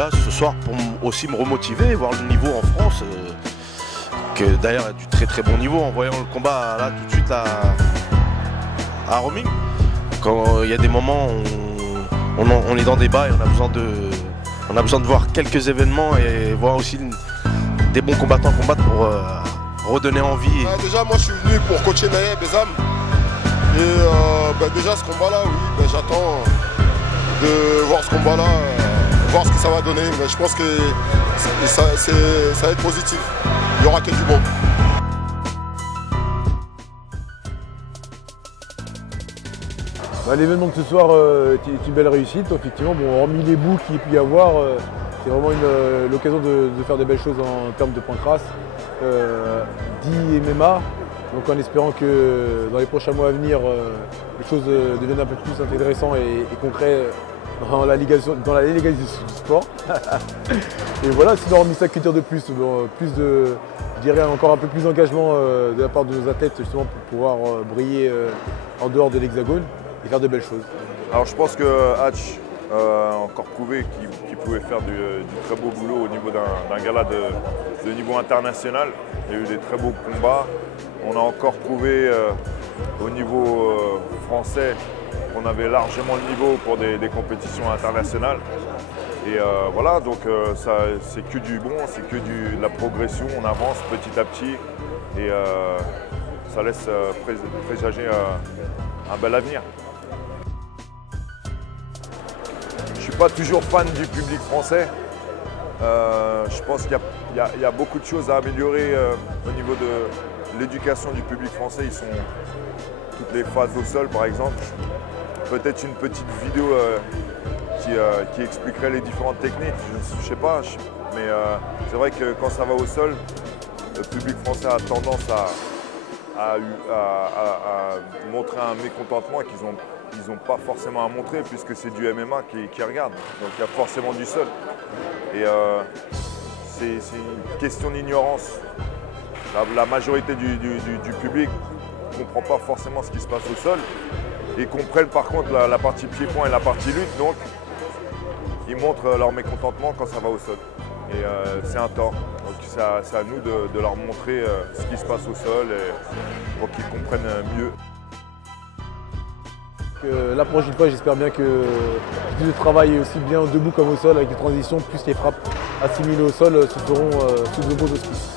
là ce soir pour aussi me remotiver et voir le niveau en France, que d'ailleurs est du très très bon niveau en voyant le combat là tout de suite à Roaming. Quand il y a des moments où on est dans des bas et on a besoin de voir quelques événements et voir aussi des bons combattants combattre pour redonner envie. Déjà moi je suis venu pour coacher Naïe Besam et déjà ce combat là oui j'attends de voir ce combat là, voir ce que ça va donner, mais je pense que ça va être positif, il n'y aura que du bon. L'événement de ce soir est une belle réussite, effectivement. Bon, hormis les bouts qu'il peut y avoir, c'est vraiment l'occasion de faire des belles choses en termes de points crasse. 10 MMA, donc en espérant que dans les prochains mois à venir, les choses deviennent un peu plus intéressantes et concrètes dans la légalisation du sport. Et voilà, sinon hormis ça, que dire de plus, je dirais encore un peu plus d'engagement de la part de nos athlètes justement pour pouvoir briller en dehors de l'hexagone et faire de belles choses. Alors je pense que Hatch a encore prouvé qu'il pouvait faire du très beau boulot au niveau d'un gala de niveau international. Il y a eu des très beaux combats. On a encore prouvé au niveau français qu'on avait largement le niveau pour des compétitions internationales. Et voilà, donc c'est que du bon, c'est que de la progression, on avance petit à petit et ça laisse présager un bel avenir. Je ne suis pas toujours fan du public français. Je pense qu'il y a beaucoup de choses à améliorer au niveau de l'éducation du public français. Ils sont toutes les phases au sol par exemple. Peut-être une petite vidéo qui expliquerait les différentes techniques, je ne sais pas. Mais c'est vrai que quand ça va au sol, le public français a tendance à montrer un mécontentement qu'ils n'ont pas forcément à montrer puisque c'est du MMA qui regarde. Donc il y a forcément du sol. Et c'est une question d'ignorance. La majorité du public ne comprend pas forcément ce qui se passe au sol et comprennent par contre la partie pied-point et la partie lutte. Donc ils montrent leur mécontentement quand ça va au sol. Et c'est un tort. Donc c'est à nous de leur montrer ce qui se passe au sol pour qu'ils comprennent mieux. La prochaine fois, j'espère bien que plus de travail aussi bien debout comme au sol avec les transitions, plus les frappes assimilées au sol se feront sous de beaux auspices.